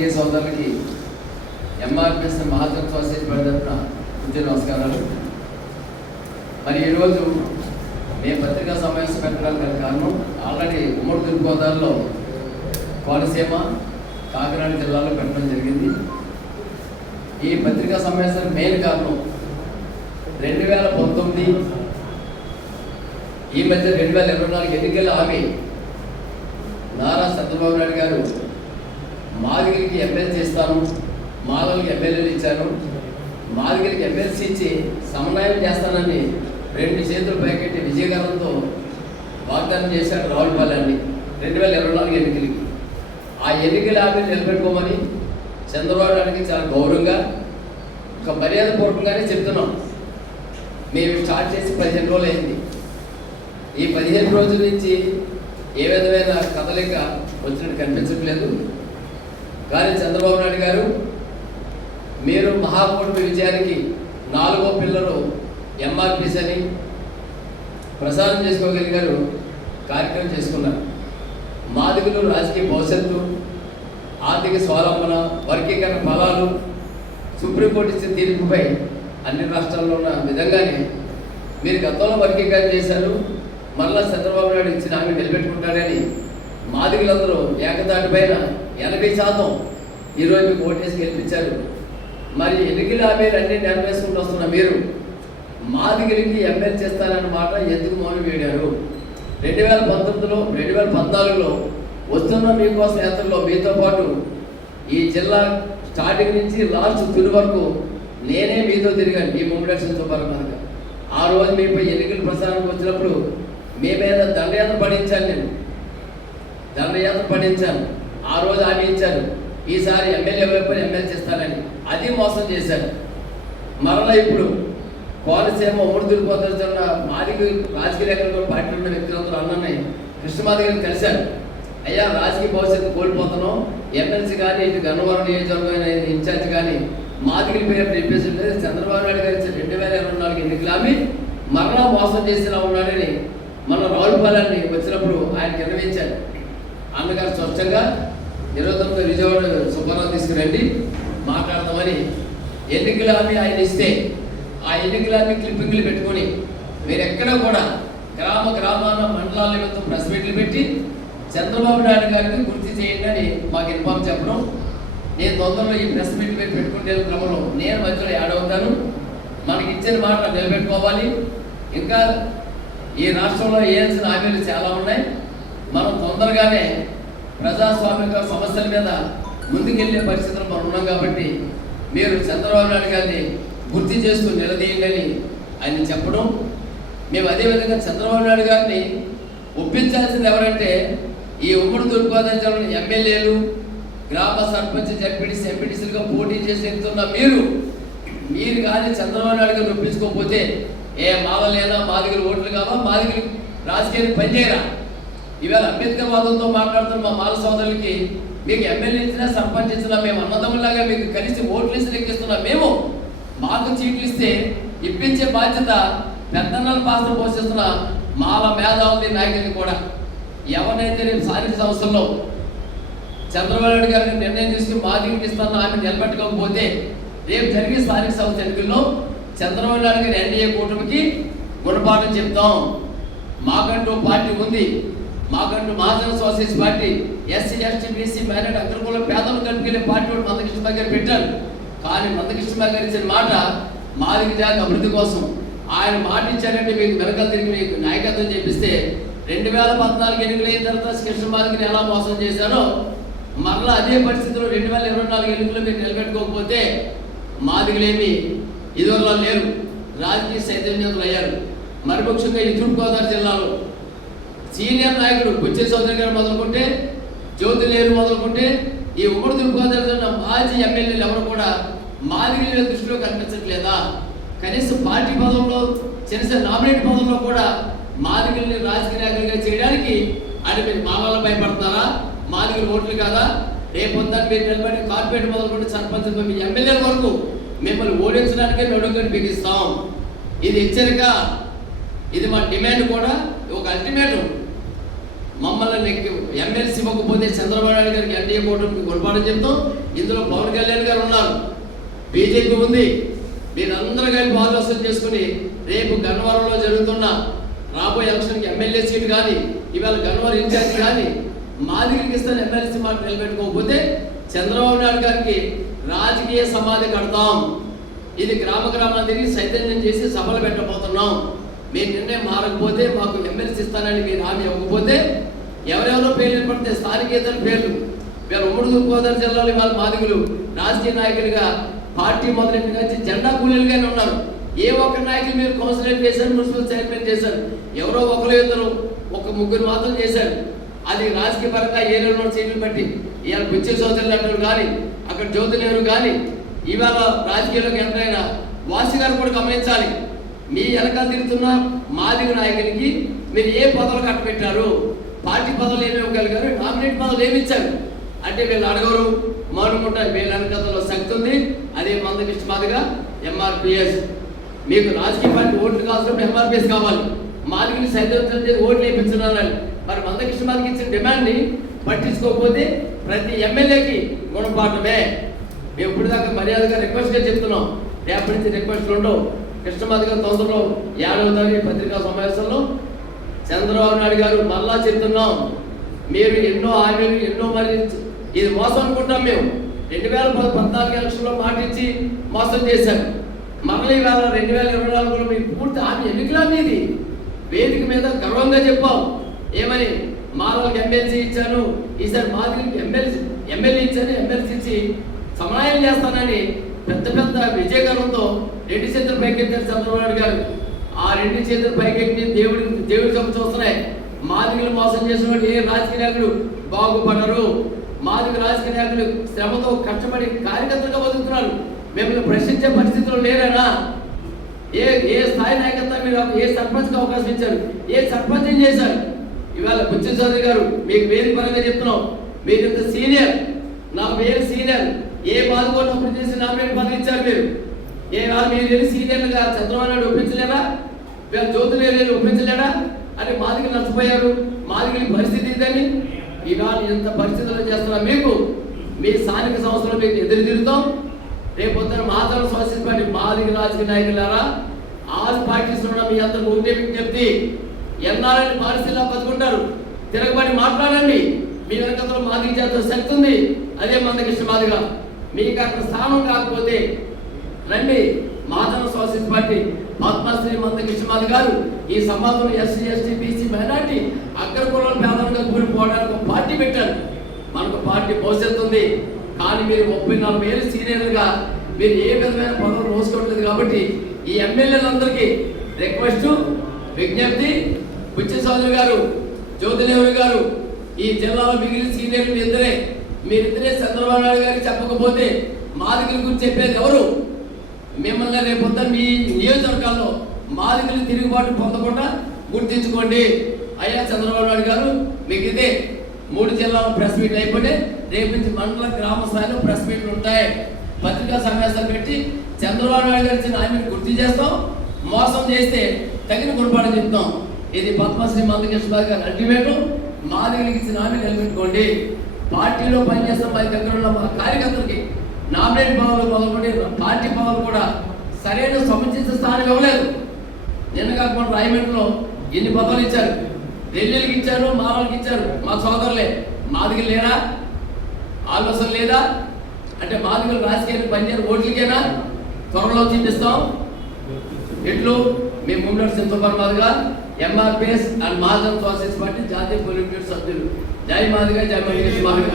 పాత్రికేయ సోదరులకి ఎంఆర్పిఎస్ మహాజన్ సొసైటీ తరఫున పూజ నమస్కారాలు. మరి ఈరోజు మేము పత్రికా సమావేశం పెట్టడానికి గల కారణం, ఆల్రెడీ ఉమ్మడి తూర్పుగోదావరిలో కోనసీమ కాకినాడ జిల్లాలో పెట్టడం జరిగింది. ఈ పత్రికా సమావేశానికి మెయిన్ కారణం 2019 ఈ మధ్య 2024 ఎన్నికల హామీ నారా చంద్రబాబు నాయుడు గారు మాదిగిరికి ఎమ్మెల్సీ ఇస్తాను, మాలలకు ఎమ్మెల్యేలు ఇచ్చాను, మాదిగిరికి ఎమ్మెల్సీ ఇచ్చి సమన్వయం చేస్తానని 2 చేతులు పైకెట్టి విజయగారంతో వాగ్దానం చేశాడు రావులపాలెన్ని 2024 ఎన్నికలకి. ఆ ఎన్నికల హామీని నిలబెట్టుకోమని చంద్రబాబు నాయుడికి చాలా గౌరవంగా ఒక మర్యాదపూర్వకంగానే చెప్తున్నాం. మేము స్టార్ట్ చేసి 15 రోజులు అయింది. ఈ 15 రోజుల నుంచి ఏ విధమైన కదలిక వచ్చినట్టు కనిపించట్లేదు. కానీ చంద్రబాబు నాయుడు గారు మీరు మహాకూటమి విజయానికి 4వ పిల్లలు ఎంఆర్పిఎస్ అని ప్రసారం చేసుకోగలిగారు, కార్యక్రమం చేసుకున్నారు. మాదిగలు రాజకీయ భవిష్యత్తు, ఆర్థిక స్వావలంబన, వర్గీకరణ ఫలాలు, సుప్రీంకోర్టు ఇచ్చిన తీర్పుపై అన్ని రాష్ట్రాల్లో ఉన్న విధంగానే మీరు గతంలో వర్గీకరణ చేశారు. మళ్ళా చంద్రబాబు నాయుడు ఇచ్చిన హామీ నిలబెట్టుకుంటారని మాదిగలందరూ ఏకదాటి పైన 80% ఈరోజు మీకు ఓటేసి గెలిపించారు. మరి ఎన్నికల హామీలు అన్నీ నెరవేర్చుకుంటూ వస్తున్న మీరు మాదిగలికి ఎమ్మెల్యే చేస్తారన్న మాట ఎందుకు మౌనం వేడారు? 2019లో 2014లో వస్తున్న మీకోసం యాత్రలో మీతో పాటు ఈ జిల్లా స్టార్టింగ్ నుంచి లాస్ట్ తుది వరకు నేనే మీతో తిరిగాను. మీ ముమ్మడక్షన్ చూపాలన్నమాట. ఆ రోజు మీపై ఎన్నికల ప్రచారానికి వచ్చినప్పుడు మీ మీద దండయాత్ర పడించాను. ఆ రోజు హామీ ఇచ్చాను, ఈసారి ఎమ్మెల్యే వైపు ఎమ్మెల్సీ ఇస్తానని. అది మోసం చేశాను. మరలా ఇప్పుడు కోనసీమ ఉమ్మడి తూర్పుగోదావరి మాదిగ రాజకీయ రంగంలో పార్టీలో ఉన్న వ్యక్తులందరూ అన్నని కృష్ణమాది గారిని కలిశాను. అయ్యా, రాజకీయ భవిష్యత్తు కోల్పోతున్నాం, ఎమ్మెల్సీ కానీ ఇటు గన్నవరం నియోజకవర్గం ఇన్ఛార్జ్ కానీ మాదిగల పేరు చెప్పేసి చంద్రబాబు నాయుడు గారు 2024 ఎన్నికల హామీ మరలా మోసం చేసినా ఉన్నాడని మన రావులపాలెన్ని వచ్చినప్పుడు ఆయన నిర్వహించారు. అన్నగారు స్పష్టంగా 29 విజయవాడ సుబ్బారావు తీసుకురండి మాట్లాడదామని ఎన్నికల హామీ ఆయన ఇస్తే ఆ ఎన్నికల హామీ క్లిప్పింగ్లు పెట్టుకొని మీరు ఎక్కడ కూడా గ్రామాన మండలాల నిమిత్తం ప్రెస్ మీట్లు పెట్టి చంద్రబాబు నాయుడు గారికి గుర్తు చేయండి అని మాకు ఇన్ఫార్మ్ చెప్పడం. నేను తొందరలో ఈ ప్రెస్ మీట్ పెట్టుకుంటే క్రమంలో నేను మధ్యలో యాడ్ అవుతాను. మనకి ఇచ్చిన మాట నిలబెట్టుకోవాలి. ఇంకా ఈ రాష్ట్రంలో వేయాల్సిన హామీలు చాలా ఉన్నాయి. మనం తొందరగానే ప్రజాస్వామిక సమస్యల మీద ముందుకెళ్లే పరిస్థితులు మనం ఉన్నాం. కాబట్టి మీరు చంద్రబాబు నాయుడు గారిని గుర్తు చేస్తూ నిలదీయండి అని ఆయన చెప్పడం. మేము అదేవిధంగా చంద్రబాబు నాయుడు గారిని ఒప్పించాల్సింది ఎవరంటే ఈ ఉమ్మడి తూర్పుగోదావరి జిల్లాలో ఎమ్మెల్యేలు, గ్రామ సర్పంచ్, జడ్పీటీసీ, ఎంపీటీసీలుగా పోటీ చేసి ఎత్తున్న మీరు కానీ చంద్రబాబు నాయుడు గారిని ఒప్పించుకోకపోతే మావలేనా మాదిగలు ఓట్లు కావా, మాదిగలు రాజకీయాన్ని పనిచేయరా? ఇవాళ అంబేద్కర్ వాదంతో మాట్లాడుతున్న మా మాల సోదరులకి మీకు ఎమ్మెల్యే ఇచ్చినా సర్పంచ్ ఇచ్చినా మేము అన్నదమ్ములాగా మీకు కలిసి ఓట్లు ఇస్తే లెక్కిస్తున్నాం. మేము మాకు చీట్లు ఇస్తే ఇప్పించే బాధ్యత పెద్దన్నల పాత్ర పోషిస్తున్న మాల మేధావులు నాయకుల్ని కూడా ఎవరినైతే రేపు స్థానిక సంస్థల్లో చంద్రబాబు నాయుడు గారిని నిర్ణయం తీసుకుని మాదిగకి ఇస్తున్న ఆమె నిలబెట్టుకోకపోతే రేపు జరిగే స్థానిక సంస్థ ఎన్నికల్లో చంద్రబాబు నాయుడు గారి ఎన్డీఏ కూటమికి గుణపాఠం చెప్తాం. మాకంటూ పార్టీ ఉంది, మాకంటూ Mahajana society party, SC ST BC minority అగ్రకుల పేదలు కట్టుకెళ్లే పార్టీ మందకృష్ణ గారు పెట్టారు. కానీ మందకృష్ణ గారు ఇచ్చిన మాట మాదిగ జాతి అభివృద్ధి కోసం ఆయన మాట ఇచ్చారంటే మీకు వెనకలు తిరిగి మీకు నాయకత్వం చేపిస్తే 2014 ఎన్నికలు అయిన తర్వాత కృష్ణమాదిని ఎలా మోసం చేశారో మరలా అదే పరిస్థితిలో 2024 ఎన్నికలు మీరు నిలబెట్టుకోకపోతే మాదిగలేమి ఇదివరలో లేరు, రాజకీయ చైతన్యంలో అయ్యారు. మరి ముఖ్యంగా ఈ తూర్పుగోదావరి జిల్లాలో సీనియర్ నాయకుడు బుచ్చే చౌదరి గారు మొదలుకుంటే, జ్యోతిలేరు మొదలుకుంటే ఈ ఉమ్మడి తూర్పుగోదావరి జిల్లా మాజీ ఎమ్మెల్యేలు ఎవరు కూడా మాదిగల దృష్టిలో కనిపించట్లేదా? కనీసం పార్టీ పదంలో చిన్న నామినేట్ పదంలో కూడా మాదిగల్ని రాజకీయ నాయకులుగా చేయడానికి అని మీరు మామూలు భయపడుతున్నారా? మాదిగలు ఓట్లు కాదా? రేపొద్దని మీరు నిలబడి కార్పొరేట్ మొదలుకుంటే సర్పంచ్ మీ ఎమ్మెల్యేల వరకు మిమ్మల్ని ఓడించడానికే నడుంగని బిగిస్తాం. ఇది హెచ్చరిక, ఇది మా డిమాండ్ కూడా ఒక అల్టిమేటం. మమ్మల్ని ఎమ్మెల్సీ ఇవ్వకపోతే చంద్రబాబు నాయుడు గారికి ఎన్డీఏ కూటమికి కొనపాడని చెప్తాం. ఇందులో పవన్ కళ్యాణ్ గారు ఉన్నారు, బీజేపీ ఉంది. మీరందరూ కలిపి ఆలోచన చేసుకుని రేపు గన్నవరంలో జరుగుతున్న రాబోయే ఎలక్షన్కి ఎమ్మెల్యే సీట్ కానీ ఇవాళ గన్నవరం ఇన్ఛార్జ్ కానీ మాదిగరికి ఇస్తాను ఎమ్మెల్సీ మాట నిలబెట్టుకోకపోతే చంద్రబాబు నాయుడు గారికి రాజకీయ సమాధి కడతాం. ఇది గ్రామ గ్రామాలు తిరిగి చైతన్యం చేసి సభలు పెట్టబోతున్నాం. మీరు నిర్ణయం మారకపోతే మాకు ఎమ్మెల్సీ ఇస్తానని మీరు హామీ ఇవ్వకపోతే ఎవరెవరో పేర్లు పడితే స్థానికేతర పేర్లు వీళ్ళ ఉమ్మడి తూర్పుగోదావరి జిల్లాలో వాళ్ళ మాదిగులు రాజకీయ నాయకులుగా పార్టీ మొదలైన నుంచి జెండా కూలీలుగానే ఉన్నారు. ఏ ఒక్క నాయకులు మీరు కౌన్సిలర్ చేశారు, మున్సిపల్ చైర్మన్ చేశారు, ఎవరో ఒకరు ఇద్దరు ఒక ముగ్గురు మాత్రం చేశారు. అది రాజకీయ పరంగా ఏరియాలో సీట్లు బట్టి ఇవాళ బుచ్చే సోదరులు అంటారు కానీ అక్కడ జ్యోతి నెహ్రూ కానీ ఇవాళ రాజకీయాల్లోకి ఎంతైనా వాసి గారు కూడా గమనించాలి. మీ వెనకాల తిరుగుతున్న మాదిగ నాయకునికి మీరు ఏ పదవులు కట్టబెట్టారు, పార్టీ పదవులు ఏమి ఇవ్వగలిగారు, నామినేట్ పదవులు ఏమి ఇచ్చారు అంటే వీళ్ళు అడగరు, మౌనముంటారు. వీళ్ళ వెనకాలలో శక్తి ఉంది. అదే మందకృష్ణ మాదిగా ఎంఆర్పిఎస్. మీకు రాజకీయ పార్టీ ఓట్లు కావాల్సిన ఎంఆర్పిఎస్ కావాలి. మాదిగని సైతం ఓట్లు వేయించున్నారు. మరి మందకృష్ణ మాదికి ఇచ్చిన డిమాండ్ని పట్టించుకోకపోతే ప్రతి ఎమ్మెల్యేకి గుణపాఠమే. మేము ఇప్పుడు దాకా మర్యాదగా రిక్వెస్ట్గా చెప్తున్నాం. రేపటి నుంచి రిక్వెస్ట్లు ఉండవు. కృష్ణమాది గారు తొందరలో 50వ తారీఖు పత్రికా సమావేశంలో చంద్రబాబు నాయుడు గారు మళ్ళా చెప్తున్నాం, మీరు ఎన్నో హామీలు ఎన్నో మరి ఇది మోసం అనుకుంటాం. మేము 2014 ఎలక్షన్లో మాట ఇచ్చి మోసం చేశాం. మళ్ళీ ఇవాళ 2024లో మీకు పూర్తి హామీ ఎన్నికలా మీది వేదిక మీద గర్వంగా చెప్పాం. ఏమని మాలకి ఎమ్మెల్సీ ఇచ్చాను, ఈసారి మాదిరికి ఎమ్మెల్యే ఇచ్చాను, ఎమ్మెల్సీ ఇచ్చి సమాయం చేస్తానని పెద్ద పెద్ద విజయగరంతో 2 చేతులు పైకెత్తారు చంద్రబాబు నాయుడు గారు. ఆ 2 చేతులు పైకెత్తి దేవుడి చొప్పు చూస్తున్నాయి. మాదిగలు మోసం చేసిన ఏ రాజకీయ నాయకులు బాగుపడరు. మాదిగ రాజకీయ నాయకులు శ్రమతో కష్టపడి కార్యకర్తలుగా బతుకుతున్నారు. మిమ్మల్ని ప్రశ్నించే పరిస్థితులు లేరేనా? ఏ స్థాయి నాయకత్వం మీరు ఏ సర్పంచ్కి అవకాశం ఇచ్చారు, ఏ సర్పంచ్ చేశారు? ఇవాళ బుచ్చి చౌదరి గారు మీకు వేదిక పరంగా చెప్తున్నాం, మీరు ఇంత సీనియర్, 40 ఏళ్ళు సీనియర్, ఏ బాధకోని అప్పుడు చేసి నామినేట్ పదవి ఇచ్చారు మీరు. మీరు సీనియర్లుగా చంద్రబాబు నాయుడు ఒప్పించలేరా? వీళ్ళ జ్యోతులు ఏరియాలు ఒప్పించలేడా? అని మాదిగలు నష్టపోయారు. మాదిగలి పరిస్థితి ఇదని ఇవాళ ఎంత పరిస్థితుల్లో చేస్తున్నా మీకు మీ స్థానిక సంస్థలు మీకు ఎదురు తిరుగుతాం. రేపు పొద్దున మాతృ సోషల్ పార్టీ మాదిగ రాజకీయ నాయకులారా, ఆల్ పార్టీస్ ఉన్న మీ అందరూ ఉండే విజ్ఞప్తి, ఎన్నారని పాలసీలా బతుకుంటారు, తిరగబడి మాట్లాడండి. మీ వెనకతో మాదిగ చేత శక్తి ఉంది. అదే మందకృష్ణ మాదిగ. మీకు అక్కడ స్థానం కాకపోతే రండి. మాధవ సోషల్ పార్టీ పద్మశ్రీ మందకృష్ణ మాదిగ గారు ఈ సమాజంలో ఎస్సీ ఎస్టీ బీసీ మైనార్టీ అగ్రకులాల పేదలుగా కూలిపోవడానికి ఒక పార్టీ పెట్టారు. మనకు పార్టీ భవిష్యత్తు ఉంది. కానీ మీరు 34 ఏళ్ళు సీనియర్లుగా మీరు ఏ విధమైన పదవులు రోజుకోవట్లేదు. కాబట్టి ఈ ఎమ్మెల్యేలందరికీ రిక్వెస్ట్, విజ్ఞప్తి, బుచ్చి చౌదరి గారు, జ్యోతి నెహ్రూ గారు, ఈ జిల్లాలో మిగిలిన సీనియర్లు మీరిద్దరే చంద్రబాబు నాయుడు గారికి చెప్పకపోతే మాదిగల గురించి చెప్పేది ఎవరు? మిమ్మల్ని రేపొద్దు మీ నియోజకవర్గాల్లో మాదిగలు తిరుగుబాటు పొందకుండా గుర్తించుకోండి. అయ్యా చంద్రబాబు నాయుడు గారు, మీకు ఇదే 3 జిల్లాలో ప్రెస్ మీట్లు అయిపోతే రేపు నుంచి మండల గ్రామ స్థాయిలో ప్రెస్ మీట్లు ఉంటాయి. పత్రికా సమావేశాలు పెట్టి చంద్రబాబు నాయుడు గారి ఇచ్చిన హామీని గుర్తు చేస్తాం. మోసం చేస్తే తగిన గుణపాఠం చెప్తాం. ఇది పద్మశ్రీ మందకృష్ణ గారి అల్టిమేటు. మాదిగలికి ఇచ్చిన హామీ నిలబెట్టుకోండి. పార్టీలో పనిచేస్తాం. మా దగ్గర ఉన్న మా కార్యకర్తలకి నామినేట్ పదవులు మొదలుకొని పార్టీ పదవులు కూడా సరైన సముచిత స్థానం ఇవ్వలేదు. నిన్న కాకుండా రాయమండ్రిలో ఎన్ని పదవులు ఇచ్చారు, ఢిల్లీకి ఇచ్చారు, మాలకి ఇచ్చారు. మా సోదరులే మాదిగలు లేరా? ఆలోచన లేదా? అంటే మాదిగలు రాజకీయాన్ని పనిచేయరు ఓట్లకేనా? త్వరలో చూపిస్తాం. ఇట్లు మీ Mummadi Sindhupar Madiga, MRPS and Madhav socialist party జాతీయ పొలిట్ బ్యూరో సభ్యులు. జై మాదిగ, జై మందకృష్ణ మాదిగ.